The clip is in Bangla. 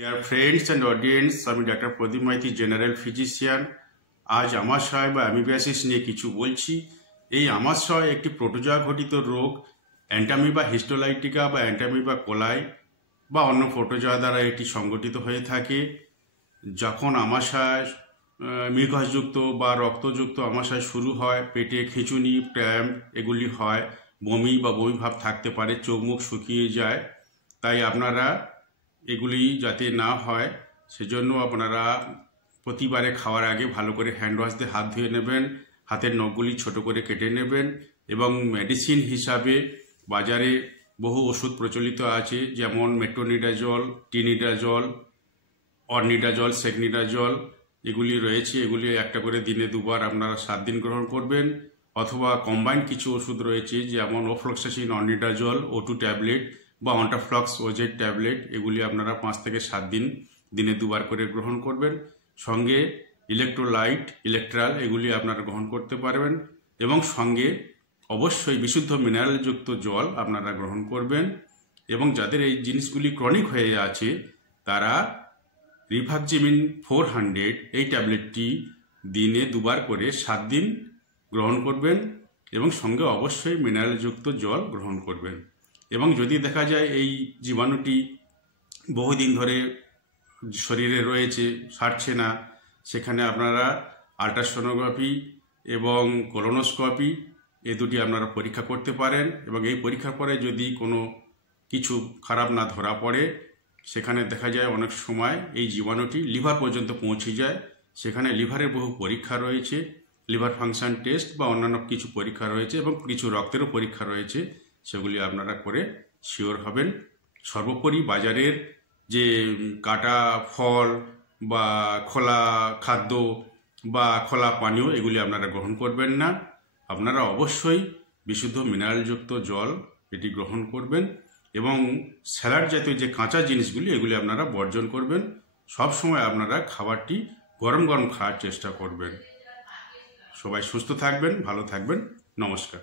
Dear friends and audience, আমি ডাক্তার প্রদীপ মাইতি জেনারেল ফিজিশিয়ান। আজ আমাশয় বা অ্যামিবিয়াসিস নিয়ে কিছু বলছি। এই আমাশয় একটি প্রোটোজোয়া ঘটিত রোগ। অ্যান্টামিবা হিস্টোলাইটিকা বা অ্যান্টামিবা কোলাই বা অন্য প্রোটোজোয়া দ্বারা এটি সংগঠিত হয়ে থাকে। যখন আমাশয় মিউকাসযুক্ত বা রক্তযুক্ত আমাশয় শুরু হয়, পেটে খিঁচুনি, ক্র্যাম্প এগুলি হয়, বমি বা বমি ভাব থাকতে পারে, চোখ মুখ শুকিয়ে যায়। তাই আপনারা এগুলি যাতে না হয় সেজন্য আপনারা প্রতিবারে খাওয়ার আগে ভালো করে হ্যান্ড ওয়াশ দিয়ে হাত ধুয়ে নেবেন, হাতের নখগুলি ছোট করে কেটে নেবেন এবং মেডিসিন হিসাবে বাজারে বহু ওষুধ প্রচলিত আছে, যেমন মেট্রোনিডাজল, টিনিডাজল, অর্নিডাজল, সেকনিডাজল এগুলি রয়েছে। এগুলি একটা করে দিনে দুবার আপনারা 7 দিন গ্রহণ করবেন, অথবা কম্বাইন্ড কিছু ওষুধ রয়েছে যেমন ওফ্লক্সাসিন অর্নিডাজল O2 ট্যাবলেট বা অন্টাফ্লক্স ওজেড ট্যাবলেট। এগুলি আপনারা 5 থেকে 7 দিন দিনে দুবার করে গ্রহণ করবেন। সঙ্গে ইলেকট্রোলাইট, ইলেকট্রাল এগুলি আপনারা গ্রহণ করতে পারবেন এবং সঙ্গে অবশ্যই বিশুদ্ধ মিনারেলযুক্ত জল আপনারা গ্রহণ করবেন। এবং যাদের এই জিনিসগুলি ক্রনিক হয়ে আছে তারা রিফাক্সিমিন 400 এই ট্যাবলেটটি দিনে দুবার করে 7 দিন গ্রহণ করবেন এবং সঙ্গে অবশ্যই মিনারেলযুক্ত জল গ্রহণ করবেন। এবং যদি দেখা যায় এই জীবাণুটি বহুদিন ধরে শরীরে রয়েছে, ছাড়ছে না, সেখানে আপনারা আল্ট্রাসোনোগ্রাফি এবং কোলোনোস্কোপি এই দুটি আপনারা পরীক্ষা করতে পারেন। এবং এই পরীক্ষার পরে যদি কোনো কিছু খারাপ না ধরা পড়ে, সেখানে দেখা যায় অনেক সময় এই জীবাণুটি লিভার পর্যন্ত পৌঁছে যায়। সেখানে লিভারের বহু পরীক্ষা রয়েছে, লিভার ফাংশন টেস্ট বা অন্যান্য কিছু পরীক্ষা রয়েছে এবং কিছু রক্তেরও পরীক্ষা রয়েছে, সেগুলি আপনারা করে শিওর হবেন। সর্বোপরি বাজারের যে কাটা ফল বা খোলা খাদ্য বা খোলা পানীয় এগুলি আপনারা গ্রহণ করবেন না। আপনারা অবশ্যই বিশুদ্ধ মিনারেলযুক্ত জল এটি গ্রহণ করবেন এবং স্যালাড জাতীয় যে কাঁচা জিনিসগুলি এগুলি আপনারা বর্জন করবেন। সব সময় আপনারা খাবারটি গরম গরম খাওয়ার চেষ্টা করবেন। সবাই সুস্থ থাকবেন, ভালো থাকবেন। নমস্কার।